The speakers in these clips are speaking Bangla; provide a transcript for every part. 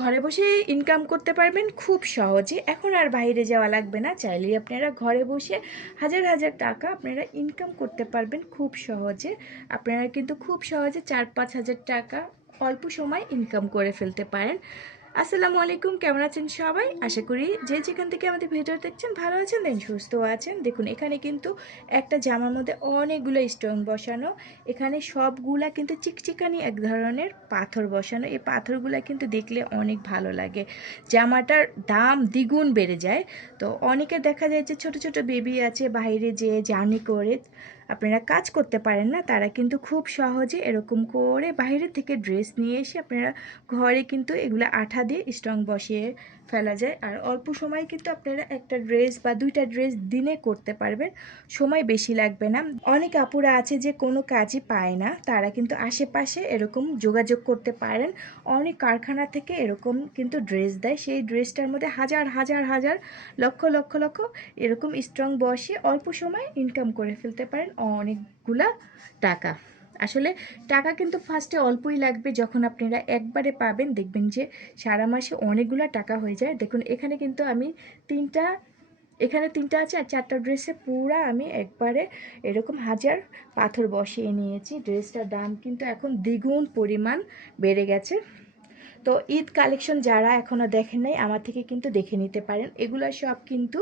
ঘরে বসে ইনকাম করতে পারবেন খুব সহজে। এখন আর বাইরে যাওয়া লাগবে না, চাইলেই আপনারা ঘরে বসে হাজার হাজার টাকা আপনারা ইনকাম করতে পারবেন খুব সহজে। আপনারা কিন্তু খুব সহজে 4-5 হাজার টাকা অল্প সময় ইনকাম করে ফেলতে পারেন। আসসালামু আলাইকুম, কেমন আছেন সবাই? আশা করি যে যেখান থেকে আমাদের ভিডিও দেখছেন ভালো আছেন, দেন সুস্থ আছেন। দেখুন এখানে কিন্তু একটা জামার মধ্যে অনেকগুলো স্টোন বসানো। এখানে সবগুলা কিন্তু চিকচিকানি এক ধরনের পাথর বসানো। এই পাথরগুলা কিন্তু দেখলে অনেক ভালো লাগে, জামাটার দাম দ্বিগুণ বেড়ে যায়। তো অনেকে দেখা যায় যে ছোট ছোট বেবি আছে, বাইরে যেয়ে জার্নি করে আপনারা কাজ করতে পারেন না, তারা কিন্তু খুব সহজে এরকম করে বাইরে থেকে ড্রেস নিয়ে এসে আপনারা ঘরে কিন্তু এগুলো আঠা দিয়ে স্ট্রং বসিয়ে ফেলা যায়। আর অল্প সময় কিন্তু আপনারা একটা ড্রেস বা দুইটা ড্রেস দিনে করতে পারবেন, সময় বেশি লাগবে না। অনেক আপুরা আছে যে কোনো কাজই পায় না, তারা কিন্তু আশেপাশে এরকম যোগাযোগ করতে পারেন। অনেক কারখানা থেকে এরকম কিন্তু ড্রেস দেয়, সেই ড্রেসটার মধ্যে হাজার হাজার হাজার লক্ষ লক্ষ লক্ষ এরকম স্ট্রং বসিয়ে অল্প সময় ইনকাম করে ফেলতে পারেন অনেকগুলা টাকা। আসলে টাকা কিন্তু ফার্স্টে অল্পই লাগবে, যখন আপনারা একবারে পাবেন দেখবেন যে সারা মাসে অনেকগুলো টাকা হয়ে যায়। দেখুন এখানে কিন্তু আমি তিনটা এখানে তিনটা আছে, আর চারটা ড্রেসে পুরা আমি একবারে এরকম হাজার পাথর বসিয়ে নিয়েছি। ড্রেসটার দাম কিন্তু এখন দ্বিগুণ পরিমাণ বেড়ে গেছে। তো ঈদ কালেকশন যারা এখনও দেখেন নাই, আমার থেকে কিন্তু দেখে নিতে পারেন। এগুলো সব কিন্তু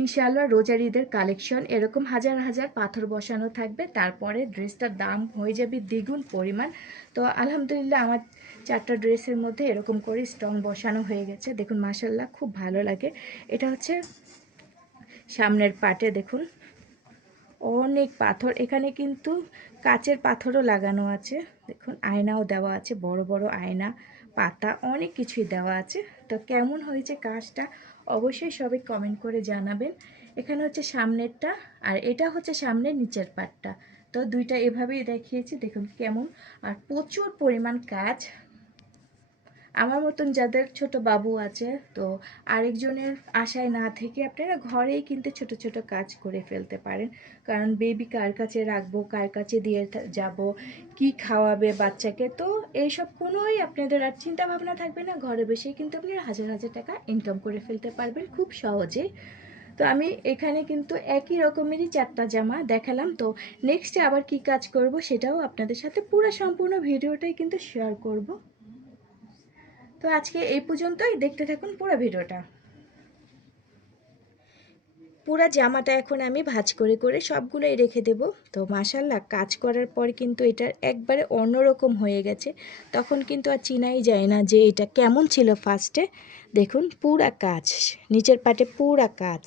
ইনশাআল্লাহ রোজার ঈদের কালেকশন। এরকম হাজার হাজার পাথর বসানো থাকবে, তারপরে ড্রেসটার দাম হয়ে যাবে দ্বিগুণ পরিমাণ। তো আলহামদুলিল্লাহ আমার চারটা ড্রেসের মধ্যে এরকম করে স্টোন বসানো হয়ে গেছে। দেখুন মাশাআল্লাহ খুব ভালো লাগে। এটা হচ্ছে সামনের পাটে, দেখুন অনেক পাথর। এখানে কিন্তু কাচের পাথরও লাগানো আছে, দেখুন আয়নাও দেওয়া আছে, বড় বড় আয়না, পাতা, অনেক কিছুই দেওয়া আছে। তো কেমন হয়েছে কাজটা অবশ্যই সবাই কমেন্ট করে জানাবেন। এখানে হচ্ছে সামনেরটা, আর এটা হচ্ছে সামনের নিচের পাটটা। তো দুইটা এভাবেই দেখিয়েছি, দেখুন কেমন। আর প্রচুর পরিমাণ কাজ। আমার মতন যাদের ছোট বাবু আছে, তো আরেকজনের আশায় না থেকে আপনারা ঘরেই কিন্তু ছোট ছোট কাজ করে ফেলতে পারেন। কারণ বেবি কার কাছে রাখবো, কার কাছে দিয়ে যাব, কি খাওয়াবে বাচ্চাকে, তো এইসব কোনোই আপনাদের আর চিন্তা ভাবনা থাকবে না। ঘরে বসেই কিন্তু আপনারা হাজার হাজার টাকা ইনকাম করে ফেলতে পারবেন খুব সহজে। তো আমি এখানে কিন্তু একই রকমেরই চারটা জামা দেখালাম। তো নেক্সটে আবার কি কাজ করব সেটাও আপনাদের সাথে পুরো সম্পূর্ণ ভিডিওটাই কিন্তু শেয়ার করব। তো আজকে এই পর্যন্তই, দেখতে থাকুন পুরো ভিডিওটা। পুরা জামাটা এখন আমি ভাঁজ করে করে সবগুলোই রেখে দেব। তো মাশাল্লাহ কাজ করার পর কিন্তু এটার একবারে অন্যরকম হয়ে গেছে, তখন কিন্তু আর চিনাই যায় না যে এটা কেমন ছিল ফার্স্টে। দেখুন পুরা কাজ, নিচের পাটে পুরা কাজ,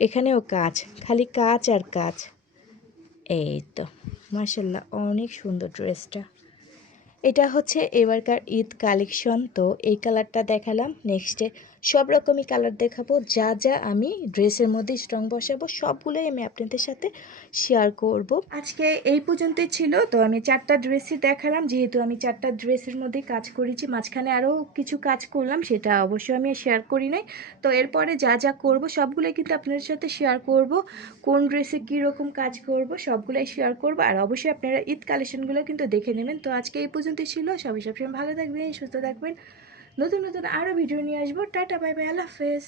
এখানেও কাজ, খালি কাজ আর কাজ। এই তো মাশাল্লাহ অনেক সুন্দর ড্রেসটা। এটা হচ্ছে এবারকার ঈদ কালেকশন। তো এই কালারটা দেখালাম, নেক্সটে সব রকমই কালার দেখাবো। যা যা আমি ড্রেসের মধ্যে স্ট্রং বসাবো সবগুলোই আমি আপনাদের সাথে শেয়ার করব। আজকে এই পর্যন্তই ছিল। তো আমি চারটা ড্রেসই দেখালাম, যেহেতু আমি চারটা ড্রেসের মধ্যেই কাজ করেছি, মাঝখানে আরও কিছু কাজ করলাম, সেটা অবশ্যই আমি শেয়ার করি নাই। তো এরপরে যা যা করব সবগুলোই কিন্তু আপনাদের সাথে শেয়ার করব, কোন ড্রেসে কীরকম কাজ করব সবগুলোই শেয়ার করব। আর অবশ্যই আপনারা ঈদ কালেকশনগুলো কিন্তু দেখে নেবেন। তো আজকে এই পর্যন্ত ছিল, সবাই সবসময় ভালো থাকবেন, সুস্থ থাকবেন। নতুন নতুন আরও ভিডিও নিয়ে আসবো। টাটা, বাই বাই, আল্লাহ হাফেজ।